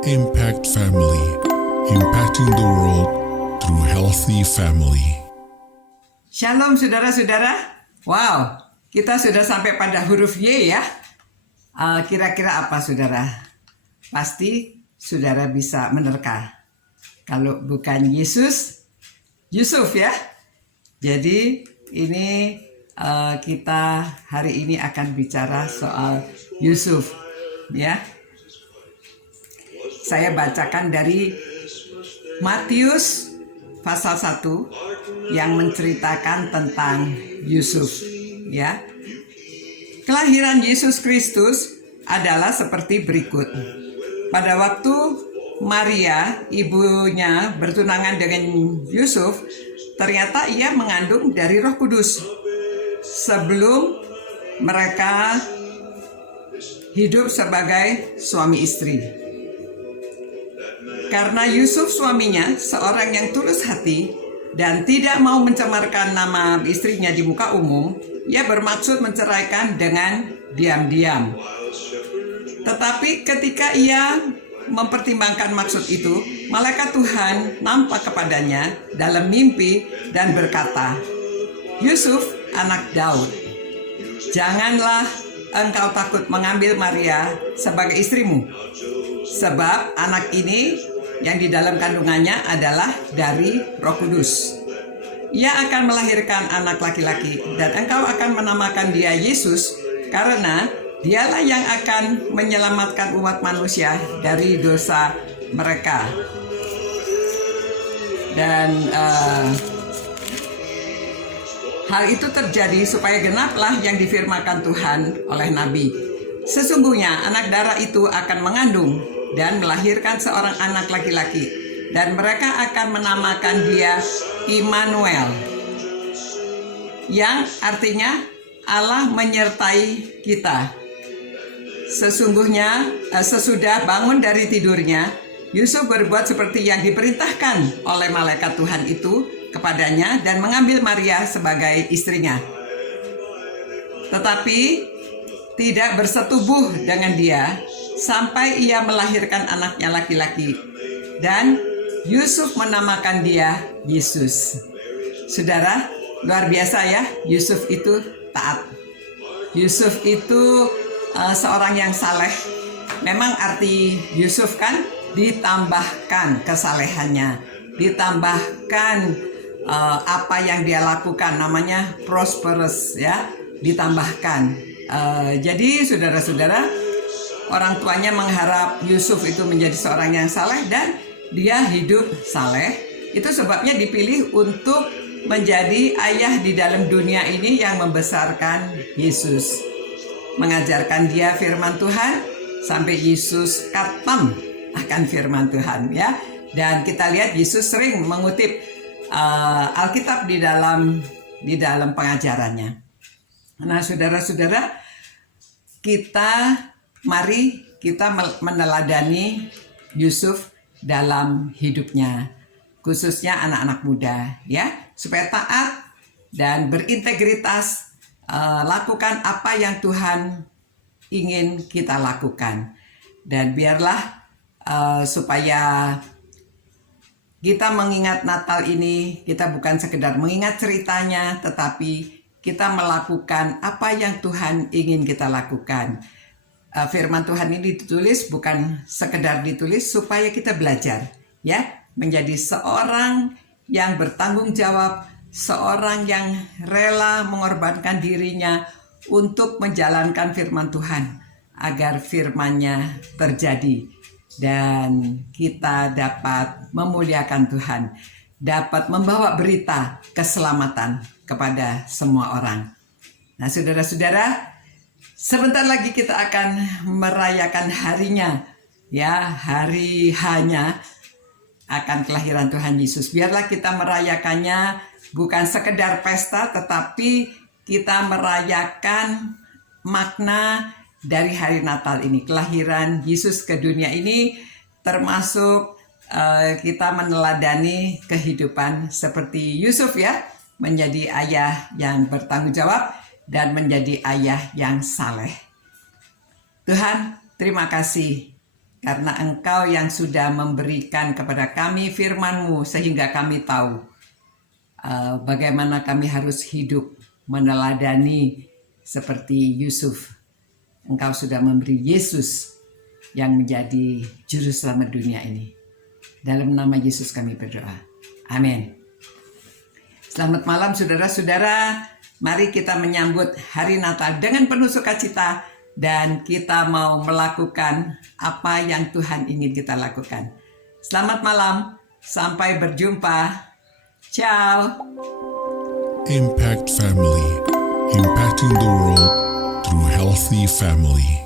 Impact Family, impacting the world through healthy family. Shalom saudara-saudara. Wow, kita sudah sampai pada huruf Y ya. Kira-kira apa saudara? Pasti saudara bisa menerka. Kalau bukan Yesus, Yusuf ya. Jadi ini kita hari ini akan bicara soal Yusuf ya. Saya bacakan dari Matius pasal 1 yang menceritakan tentang Yusuf ya. Kelahiran Yesus Kristus adalah seperti berikut. Pada waktu Maria, ibunya, bertunangan dengan Yusuf, ternyata ia mengandung dari Roh Kudus. Sebelum mereka hidup sebagai suami istri. Karena Yusuf suaminya seorang yang tulus hati dan tidak mau mencemarkan nama istrinya di muka umum, ia bermaksud menceraikan dengan diam-diam. Tetapi ketika ia mempertimbangkan maksud itu, malaikat Tuhan nampak kepadanya dalam mimpi dan berkata, "Yusuf, anak Daud, janganlah engkau takut mengambil Maria sebagai istrimu, sebab anak ini yang di dalam kandungannya adalah dari Roh Kudus. Ia akan melahirkan anak laki-laki dan engkau akan menamakan dia Yesus, karena dialah yang akan menyelamatkan umat manusia dari dosa mereka." Dan hal itu terjadi supaya genaplah yang difirmankan Tuhan oleh Nabi. Sesungguhnya anak darah itu akan mengandung dan melahirkan seorang anak laki-laki, dan mereka akan menamakan dia Immanuel, yang artinya Allah menyertai kita. Sesungguhnya sesudah bangun dari tidurnya, Yusuf berbuat seperti yang diperintahkan oleh malaikat Tuhan itu kepadanya dan mengambil Maria sebagai istrinya. Tetapi tidak bersetubuh dengan dia sampai ia melahirkan anaknya laki-laki, dan Yusuf menamakan dia Yesus. Saudara, luar biasa ya, Yusuf itu taat. Yusuf itu seorang yang saleh. Memang arti Yusuf kan ditambahkan kesalehannya, ditambahkan apa yang dia lakukan, namanya prosperous ya, ditambahkan. Jadi saudara-saudara, orang tuanya mengharap Yusuf itu menjadi seorang yang saleh dan dia hidup saleh. Itu sebabnya dipilih untuk menjadi ayah di dalam dunia ini yang membesarkan Yesus, mengajarkan dia firman Tuhan sampai Yesus khatam akan firman Tuhan ya. Dan kita lihat Yesus sering mengutip Alkitab di dalam pengajarannya. Nah, saudara-saudara, mari kita meneladani Yusuf dalam hidupnya, khususnya anak-anak muda ya, supaya taat dan berintegritas, lakukan apa yang Tuhan ingin kita lakukan. Dan biarlah supaya kita mengingat Natal ini, kita bukan sekedar mengingat ceritanya, tetapi kita melakukan apa yang Tuhan ingin kita lakukan. Firman Tuhan ini ditulis bukan sekedar ditulis supaya kita belajar ya, menjadi seorang yang bertanggung jawab, seorang yang rela mengorbankan dirinya untuk menjalankan firman Tuhan agar firman-Nya terjadi dan kita dapat memuliakan Tuhan, dapat membawa berita keselamatan kepada semua orang. Nah, saudara-saudara, sebentar lagi kita akan merayakan harinya ya, hari hanya akan kelahiran Tuhan Yesus. Biarlah kita merayakannya bukan sekedar pesta, tetapi kita merayakan makna dari hari Natal ini, kelahiran Yesus ke dunia ini, termasuk kita meneladani kehidupan seperti Yusuf ya, menjadi ayah yang bertanggung jawab dan menjadi ayah yang saleh. Tuhan, terima kasih karena Engkau yang sudah memberikan kepada kami firman-Mu sehingga kami tahu bagaimana kami harus hidup meneladani seperti Yusuf. Engkau sudah memberi Yesus yang menjadi juru selamat dunia ini. Dalam nama Yesus kami berdoa. Amin. Selamat malam saudara-saudara. Mari kita menyambut hari Natal dengan penuh sukacita. Dan kita mau melakukan apa yang Tuhan ingin kita lakukan. Selamat malam, sampai berjumpa. Ciao. Impact Family, impacting the world through healthy family.